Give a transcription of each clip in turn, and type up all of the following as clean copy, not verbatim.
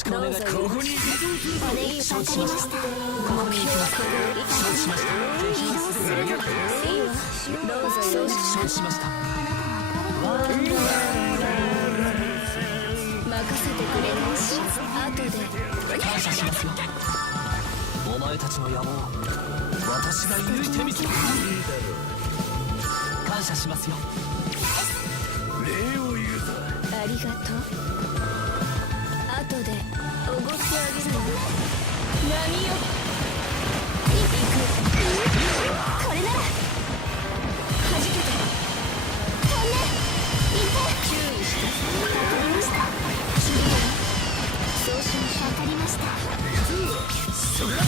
しくお願い。ここに移動するぞ。承知しました。ここに行きます。承知しました。敵にする。承知しました。任せてくれないし、後で感謝しますよ。お前たちの野望、私が射抜いてみせる。感謝しますよ。礼を言うぞ。ありがとう。後でおごってあげるわ。何よ。行く。これなら弾けて飛んでいって注意して。わかりました。そうしましょう。わかりました。飛んで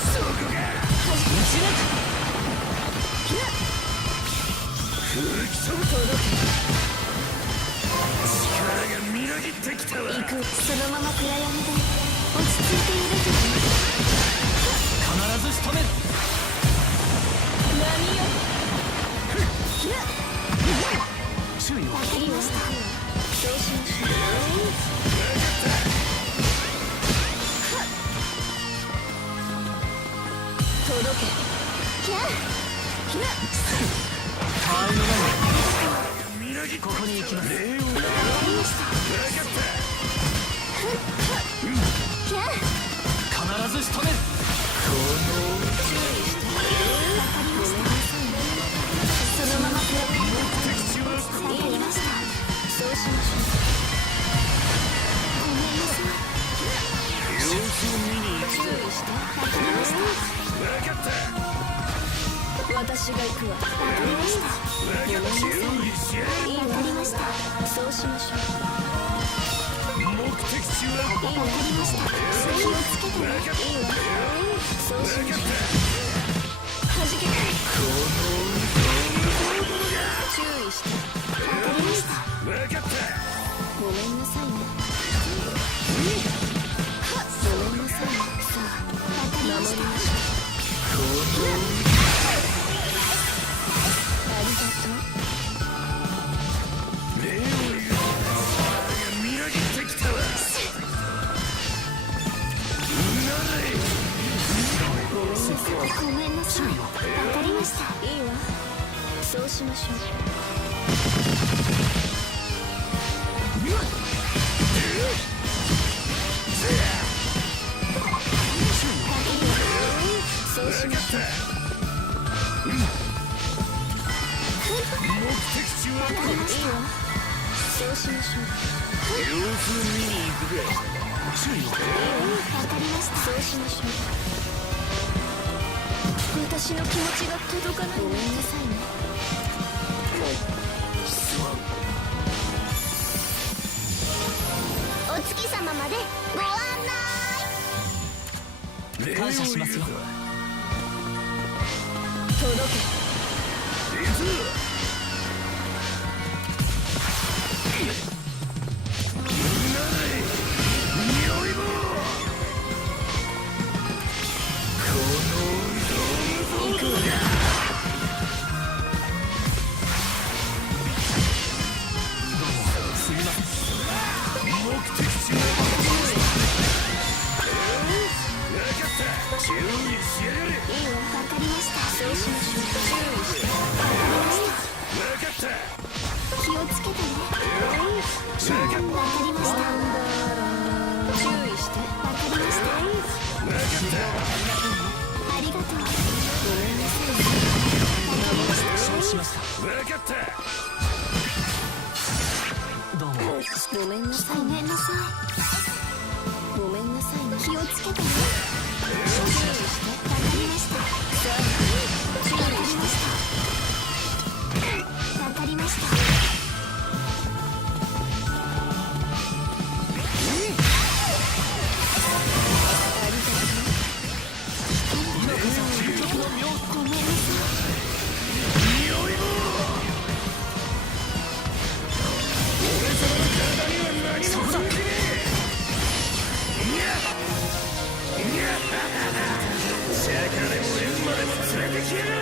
そこが撃ち抜く。空気そぶ届け。力がみなぎってきたわ。行く。そのまま暗闇で落ち着いていると必ず仕留める。何よ。注意を。わかりました。そうしましょう。届け。キャーキャータイムライン。ここに行きます。わかりました。キャー必ず仕留める。注意して。わかりました。そのまま暗闇でわかりました。そうしましょう。ごめんなさい。様子を見に行くぞ。注意して。わかりました。分かった。私が行くわ。わかりました。ごめんなさい。用意しやがれ。わかりました。そうしましょう。目的地はわかりました。気をつけてね。いいわ。そうしましょう。弾けて。注意して。わかりました。分かった。ごめんなさいね。ごめんなさいね。さあ、わかりました。ありがとう。礼を言う。みなぎってきたわ。ごめんなさい。わかりました。いいわ。そうしましょう。そうしましょう。目的地はわかりました。そうしましょう。様子見に行くぜ。注意を。わかりました。そうしましょう。私の気持ちが届かない。ごめんなさいね。お月様までご案内。感謝しますよ。届け。ごめんなさい。ごめんなさい。ごめんなさいね。気をつけてね。注意して。わかりました。さあ、注意しました。わかりました。ごめんなさい。そこだ。シャカでもエンマでも連れてきやがれ。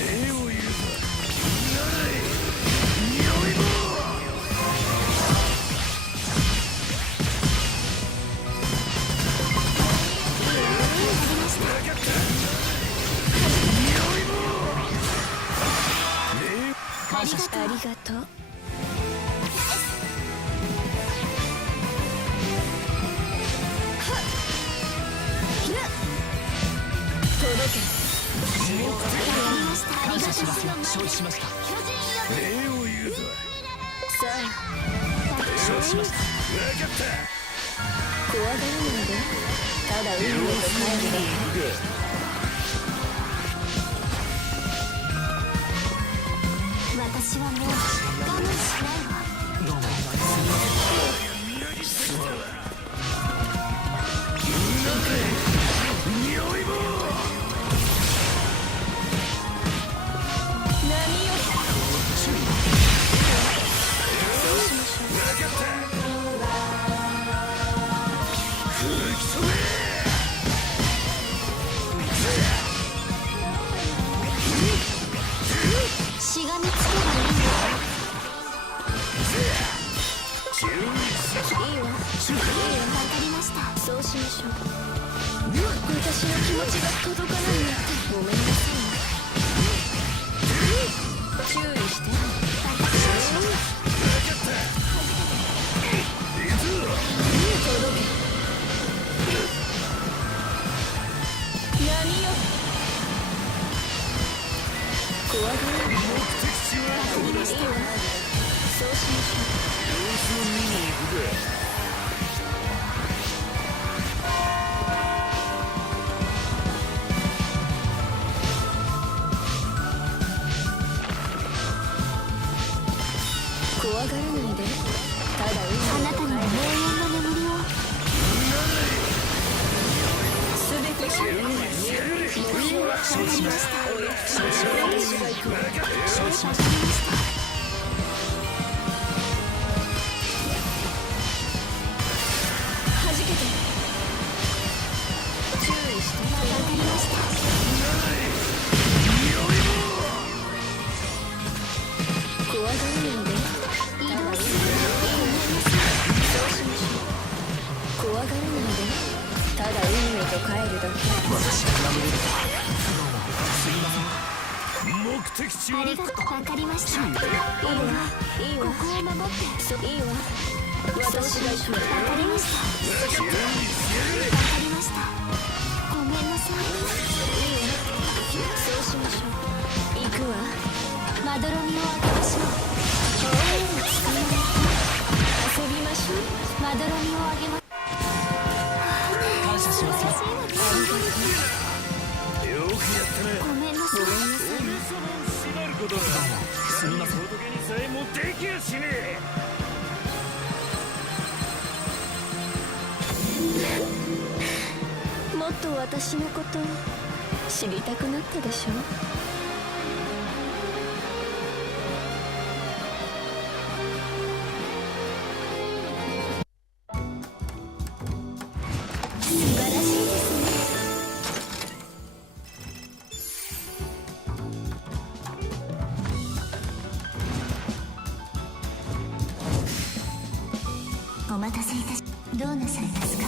礼を言うぞ。匂い承知しました。巨人よ礼を言うぞ。さあ承知しました。分かった。怖がらないでただ海へと帰るだけ私はもう我慢しないわどうも波よしがみつけばいいのいいわ分かりましたそうしましょう私の気持ちが届かないなんてごめんなさいね注意して届け波よ怖がらないいいわそうしましょう怖がらないでただあなたには永遠の眠りをすべて目標は分かりました私が行くわ分かりましたはじけて注意して分かりました怖がらないで移動するそうしましょう怖がらないでただ海へと帰るだけ私が守れるとは。どうもすいません。目的地ありがとう分かりましたいいわここを守ってそういいわ私が行くわ分かりました分かりましたごめんなさいいいわそうしましょう行くわまどろみを明けましょう遊びましょうまどろみをあげま感謝しますよ。よくやったな。ごめんなさい俺様を縛ることな。すみません。仏にさえもできやしねえ。もっと私のこと知りたくなったでしょ素晴らしいですねお待たせいたしどうなさいますか